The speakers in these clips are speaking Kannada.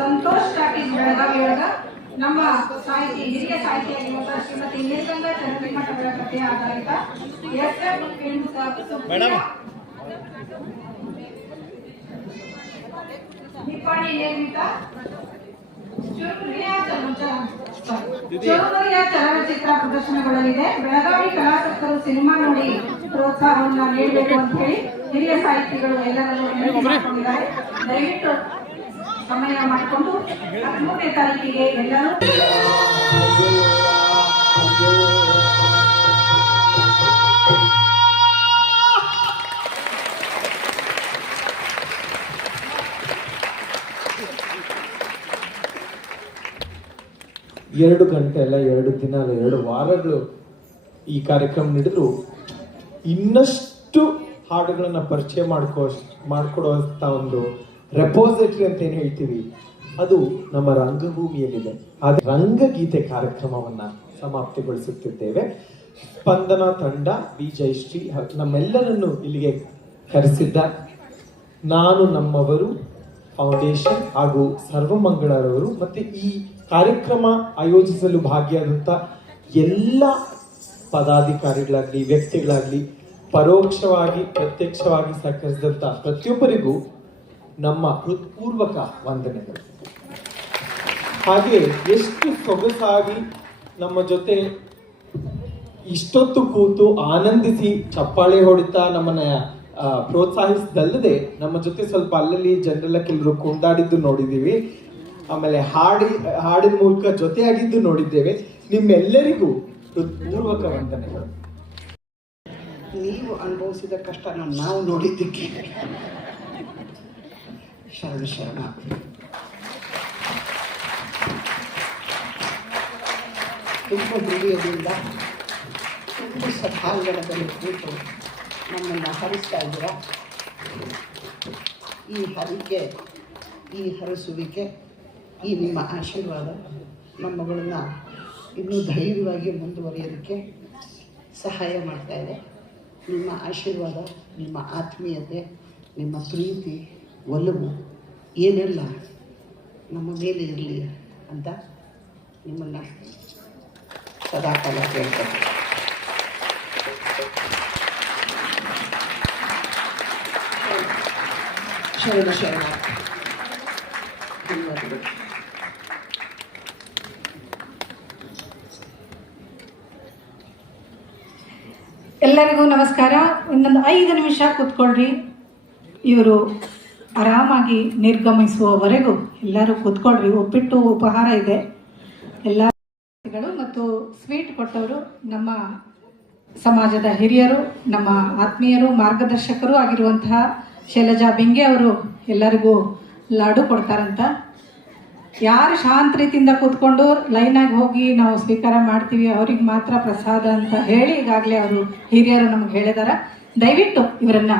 ಸಂತೋಷ್ ಟಾಕೀಸ್ ಬೆಳಗಾವಿಯೊಳಗ ನಮ್ಮ ಸಾಹಿತಿ ಹಿರಿಯ ಸಾಹಿತಿಯಾಗಿರುವಂತಹ ಶ್ರೀಮತಿ ನೀಲಗಂಗಾ ಚಂದ್ರಮಠಗಳ ಕಥೆ ಆಧಾರಿತ ಎಸ್ ಎಫ್ ನಿಪ್ಪಾಣಿ ನಿರ್ಮಿತ ಚುರುಮುರಿಯ ಚಲನಚಿತ್ರ ಚುರುಮುರಿಯ ಚಲನಚಿತ್ರ ಪ್ರದರ್ಶನಗೊಳ್ಳಲಿದೆ. ಬೆಳಗಾವಿ ಕಲಾಸಕ್ತರು ಸಿನಿಮಾ ನೋಡಿ ಪ್ರೋತ್ಸಾಹವನ್ನು ನೀಡಬೇಕು ಅಂತ ಹೇಳಿ ಹಿರಿಯ ಸಾಹಿತಿಗಳು ಮಾಡಿಕೊಂಡಿದ್ದಾರೆ ದಯವಿಟ್ಟು ಸಮಯ ಮಾಡಿಕೊಂಡು ಹದಿಮೂರನೇ ತಾರೀಕಿಗೆ ಎಲ್ಲರೂ ಎರಡು ಗಂಟೆ ಅಲ್ಲ, ಎರಡು ದಿನ ಅಲ್ಲ, ಎರಡು ವಾರಗಳು ಈ ಕಾರ್ಯಕ್ರಮ ನಡೆದ್ರು. ಇನ್ನಷ್ಟು ಹಾಡುಗಳನ್ನ ಪರಿಚಯ ಮಾಡ್ಕೋ ಮಾಡ್ಕೊಡುವಂತ ಒಂದು ರೆಪೋಸಿಟರಿ ಅಂತ ಏನು ಹೇಳ್ತೀವಿ? ಅದು ನಮ್ಮ ರಂಗಭೂಮಿಯಲ್ಲಿದೆ. ಆದರೆ ರಂಗಗೀತೆ ಕಾರ್ಯಕ್ರಮವನ್ನ ಸಮಾಪ್ತಿಗೊಳಿಸುತ್ತಿದ್ದೇವೆ. ಸ್ಪಂದನ ತಂಡ, ಬಿ ಜಯಶ್ರೀ ನಮ್ಮೆಲ್ಲರನ್ನು ಇಲ್ಲಿಗೆ ಕರೆಸಿದ್ದ ನಾನು, ನಮ್ಮವರು ಫೌಂಡೇಶನ್ ಹಾಗೂ ಸರ್ವಮಂಗಳರವರು ಮತ್ತೆ ಈ ಕಾರ್ಯಕ್ರಮ ಆಯೋಜಿಸಲು ಭಾಗಿಯಾದಂಥ ಎಲ್ಲ ಪದಾಧಿಕಾರಿಗಳಾಗಲಿ, ವ್ಯಕ್ತಿಗಳಾಗಲಿ, ಪರೋಕ್ಷವಾಗಿ, ಪ್ರತ್ಯಕ್ಷವಾಗಿ ಸಹಕರಿಸಿದಂತ ಪ್ರತಿಯೊಬ್ಬರಿಗೂ ನಮ್ಮ ಹೃತ್ಪೂರ್ವಕ ವಂದನೆಗಳು. ಹಾಗೆ ಎಷ್ಟು ಸೊಗಸಾಗಿ ನಮ್ಮ ಜೊತೆ ಇಷ್ಟೊತ್ತು ಕೂತು ಆನಂದಿಸಿ ಚಪ್ಪಾಳೆ ಹೊಡಿತಾ ನಮ್ಮನ್ನ ಪ್ರೋತ್ಸಾಹಿಸದಲ್ಲದೆ ನಮ್ಮ ಜೊತೆ ಸ್ವಲ್ಪ ಅಲ್ಲಲ್ಲಿ ಜನರೆಲ್ಲ ಕೆಲವರು ಕುಂದಾಡಿದ್ದು ನೋಡಿದ್ದೀವಿ. ಆಮೇಲೆ ಹಾಡಿ, ಹಾಡಿನ ಮೂಲಕ ಜೊತೆಯಾಗಿದ್ದು ನೋಡಿದ್ದೇವೆ. ನಿಮ್ಮೆಲ್ಲರಿಗೂ ಹೃತ್ಪೂರ್ವಕ ವಂದನೆಗಳು. ನೀವು ಅನುಭವಿಸಿದ ಕಷ್ಟ ನಾವು ನೋಡಿದ್ದಕ್ಕೆ. ಶರಣ ಶರಣ ತುಂಬ ಹೃದಯದಿಂದ ತುಂಬ ಸಭಾಂಗಣದಲ್ಲಿ ಕೂತು ನಮ್ಮನ್ನು ಹರಿಸ್ತಾ ಇದ್ದೀರಾ ಈ ಹರಿಕೆ, ಈ ಹರಿಸುವಿಕೆ, ಈ ನಿಮ್ಮ ಆಶೀರ್ವಾದ ನಮ್ಮಗಳನ್ನು ಇನ್ನೂ ಧೈರ್ಯವಾಗಿ ಮುಂದುವರಿಯೋದಕ್ಕೆ ಸಹಾಯ ಮಾಡ್ತಾ ಇದೆ. ನಿಮ್ಮ ಆಶೀರ್ವಾದ, ನಿಮ್ಮ ಆತ್ಮೀಯತೆ, ನಿಮ್ಮ ಪ್ರೀತಿ ಒಲವು ಏನೆಲ್ಲ ನಮ್ಮ ಮೇಲೆ ಇರಲಿ ಅಂತ ನಿಮ್ಮನ್ನು ಸದಾಕಾಲ ಕೇಳ್ತಾರೆ ಶರಣ ಶರಣ. ಎಲ್ಲರಿಗೂ ನಮಸ್ಕಾರ. ಇನ್ನೊಂದು ಐದು ನಿಮಿಷ ಕೂತ್ಕೊಳ್ರಿ. ಇವರು ಆರಾಮಾಗಿ ನಿರ್ಗಮಿಸುವವರೆಗೂ ಎಲ್ಲರೂ ಕೂತ್ಕೊಳ್ರಿ, ಉಪ್ಪಿಟ್ಟು ಉಪಹಾರ ಇದೆ. ಎಲ್ಲ ಮತ್ತು ಸ್ವೀಟ್ ಕೊಟ್ಟವರು ನಮ್ಮ ಸಮಾಜದ ಹಿರಿಯರು, ನಮ್ಮ ಆತ್ಮೀಯರು, ಮಾರ್ಗದರ್ಶಕರು ಆಗಿರುವಂತಹ ಶೈಲಜಾ ಬಿಂಗೆ ಅವರು ಎಲ್ಲರಿಗೂ ಲಾಡು ಕೊಡ್ತಾರಂತ. ಯಾರು ಶಾಂತ ರೀತಿಯಿಂದ ಕೂತ್ಕೊಂಡು ಲೈನಾಗಿ ಹೋಗಿ ನಾವು ಸ್ವೀಕಾರ ಮಾಡ್ತೀವಿ, ಅವ್ರಿಗೆ ಮಾತ್ರ ಪ್ರಸಾದ ಅಂತ ಹೇಳಿ ಈಗಾಗಲೇ ಅವರು ಹಿರಿಯರು ನಮ್ಗೆ ಹೇಳಿದಾರ. ದಯವಿಟ್ಟು ಇವರನ್ನ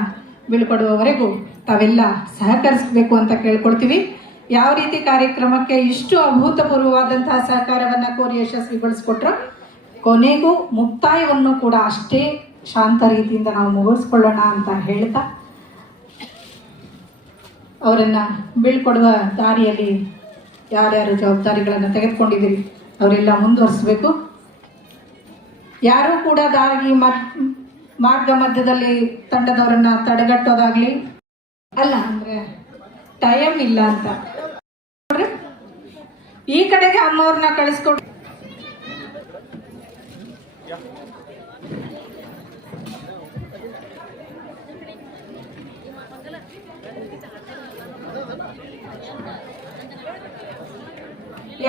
ಬೀಳ್ಕೊಡುವವರೆಗೂ ತಾವೆಲ್ಲ ಸಹಕರಿಸಬೇಕು ಅಂತ ಕೇಳ್ಕೊಳ್ತೀವಿ. ಯಾವ ರೀತಿ ಕಾರ್ಯಕ್ರಮಕ್ಕೆ ಇಷ್ಟು ಅಭೂತಪೂರ್ವವಾದಂತಹ ಸಹಕಾರವನ್ನ ಕೋರಿ ಯಶಸ್ವಿಗೊಳಿಸ್ಕೊಟ್ರು, ಕೊನೆಗೂ ಮುಕ್ತಾಯವನ್ನು ಕೂಡ ಅಷ್ಟೇ ಶಾಂತ ರೀತಿಯಿಂದ ನಾವು ಮುಗಿಸ್ಕೊಳ್ಳೋಣ ಅಂತ ಹೇಳ್ತಾ, ಅವರನ್ನ ಬೀಳ್ಕೊಡುವ ದಾರಿಯಲ್ಲಿ ಯಾರ್ಯಾರು ಜವಾಬ್ದಾರಿಗಳನ್ನು ತೆಗೆದುಕೊಂಡಿದ್ದೀರಿ, ಅವರೆಲ್ಲ ಮುಂದುವರಿಸಬೇಕು. ಯಾರೂ ಕೂಡ ದಾರಿ ಮರ್- ಮಾರ್ಗ ಮಧ್ಯದಲ್ಲಿ ತಂಡದವರನ್ನ ತಡೆಗಟ್ಟೋದಾಗ್ಲಿ, ಅಲ್ಲ ಅಂದ್ರೆ ಟೈಮ್ ಇಲ್ಲ ಅಂತ. ಈ ಕಡೆಗೆ ಅಮ್ಮವ್ರನ್ನ ಕಳಿಸ್ಕೊಡ್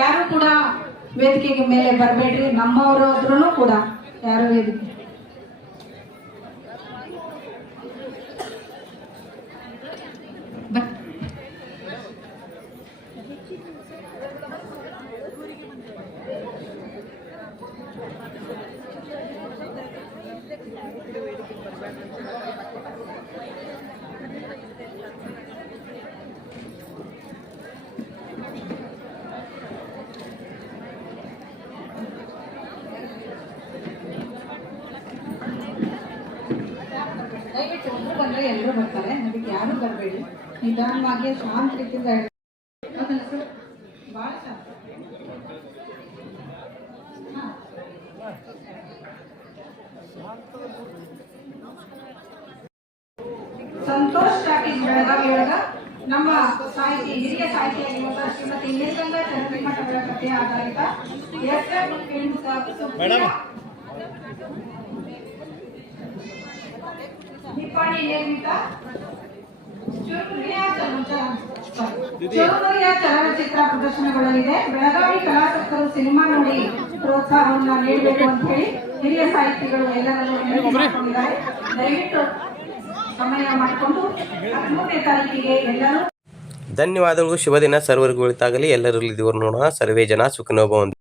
ಯಾರು ಕೂಡ ವೇದಿಕೆಗೆ ಮೇಲೆ ಬರಬೇಡ್ರಿ, ನಮ್ಮವರು ಆದ್ರೂ ಕೂಡ ಯಾರು ವೇದಿಕೆ பட் ದಯವಿಟ್ಟು ಒಂದು ಬಂದರೆ ಎಲ್ಲರೂ ಬರ್ತಾರೆ ಅದಕ್ಕೆ ಯಾರು ಬರಬೇಡಿ ನಿಧಾನವಾಗಿ ಶಾಂತ ರೀತಿಯಿಂದ ಭಾಳ ಶಾಂತ. ಹಾ. ಸಂತೋಷ್ ಟಾಕೀಸ್ ಬೆಳಗಾವಿ ಒಳಗ ನಮ್ಮ ಸಾಹಿತಿ ಹಿರಿಯ ಸಾಹಿತಿಯಾಗಿರುವಂತಹ ಶ್ರೀಮತಿ ನೀಲಗಂಗಾ ಚಂದ್ರಮಠ ಅವರ ಕಥೆ ಆಧಾರಿತ ಎಸ್ ಸುಪ್ರಿಯಾ. ನಿಪ್ಪಾಣಿ ನಿರ್ಮಿತ ಚುರುಮುರಿಯ ಚಲನಚಿತ್ರ ಪ್ರದರ್ಶನಗೊಳ್ಳಲಿದೆ ಬೆಳಗಾವಿ ಕಲಾಸಕ್ತರು ಸಿನಿಮಾ ನೋಡಿ ಪ್ರೋತ್ಸಾಹವನ್ನ ನೀಡಬೇಕು ಅಂತ ಹೇಳಿ ಹಿರಿಯ ಸಾಹಿತಿಗಳು ಎಲ್ಲರನ್ನೂ ದಯವಿಟ್ಟು ಸಮಯ ಮಾಡಿಕೊಂಡು ಹದಿಮೂರನೇ ತಾರೀಕಿಗೆ ಎಲ್ಲರೂ ಧನ್ಯವಾದಗಳು. ಶುಭ ದಿನ ಸರ್ವರಿಗೂ ಒಳಿತಾಗಲಿ ಎಲ್ಲರಲ್ಲಿ ದೇವರು ನೋಡೋಣ. ಸರ್ವೇ ಜನ ಸುಖನೋಭವಂತು